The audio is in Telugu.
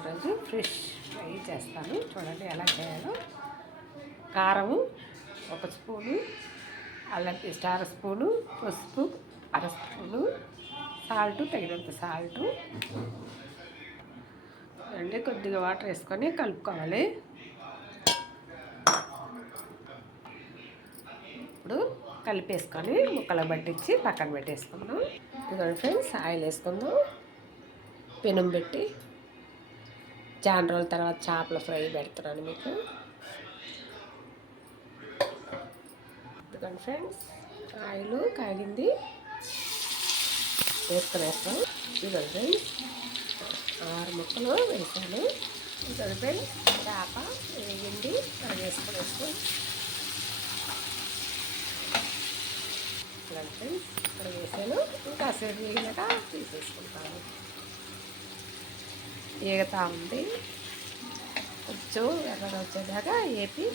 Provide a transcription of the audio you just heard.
ఈరోజు ఫ్రెష్ ఫ్రై చేస్తాను. చూడండి ఎలా చేయాలో. కారము ఒక స్పూను అల్లం పేస్ట్ అర స్పూను పసుపు అర స్పూను సాల్ట్ తగినంత సాల్ట్. అండి కొద్దిగా వాటర్ వేసుకొని కలుపుకోవాలి. ఇప్పుడు కలిపేసుకొని ముక్కలు పట్టించి పక్కన పెట్టేసుకుందాం. ఇదిగోండి ఫ్రెండ్స్ ఆయిల్ వేసుకుందాం. పెనం పెట్టి చాలా రోజుల తర్వాత చేపల ఫ్రై పెడుతున్నాను మీకు. ఇదిగోండి ఫ్రెండ్స్ ఆయిల్ కాగింది. వేసుకునేస్తాం ఇదిగోండి ఫ్రెండ్స్ ఆరు ముక్కలు వేసాను. ఇదిగోండి ఫ్రెండ్స్ చేప వేగింది. అది వేసుకునేస్తాం ఇదిగోండి ఫ్రెండ్స్ ఇక్కడ వేసాను. ఇంకా సేపు వేగినాక తీసేసుకుంటాను. ఏగుతా ఉంది. కొంచెం ఎర్రగా వచ్చేదాకా ఏపి.